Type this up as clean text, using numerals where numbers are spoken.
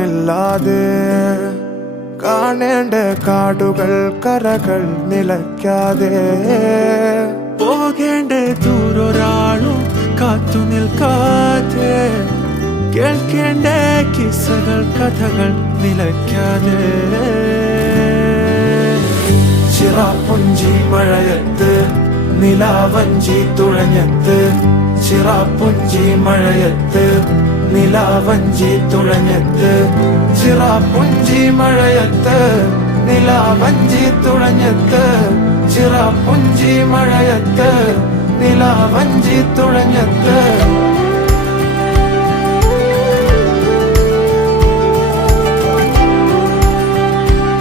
നില്ലാതെ കാണേണ്ട കാടുകൾ കരകൾ നിലയ്ക്കാതെ പോകേണ്ട ദൂരൊരാളും കാത്തു നിൽക്കാതെ കേൾക്കേണ്ട കിസ്സകൾ കഥകൾ നിലയ്ക്കാതെ ചിറാപ്പുഞ്ചി മഴയത്ത് നിലാവഞ്ചി തുഴഞ്ഞത്ത് ചിറാപ്പുഞ്ചി മഴയത്ത് നിലാവഞ്ചി തുഴഞ്ഞത്ത് ചിറാപ്പുഞ്ചി മഴയത്ത് നിലാവഞ്ചി തുഴഞ്ഞത്ത് ചിറാപ്പുഞ്ചി മഴയത്ത് നിലാവഞ്ചി തുഴഞ്ഞത്ത്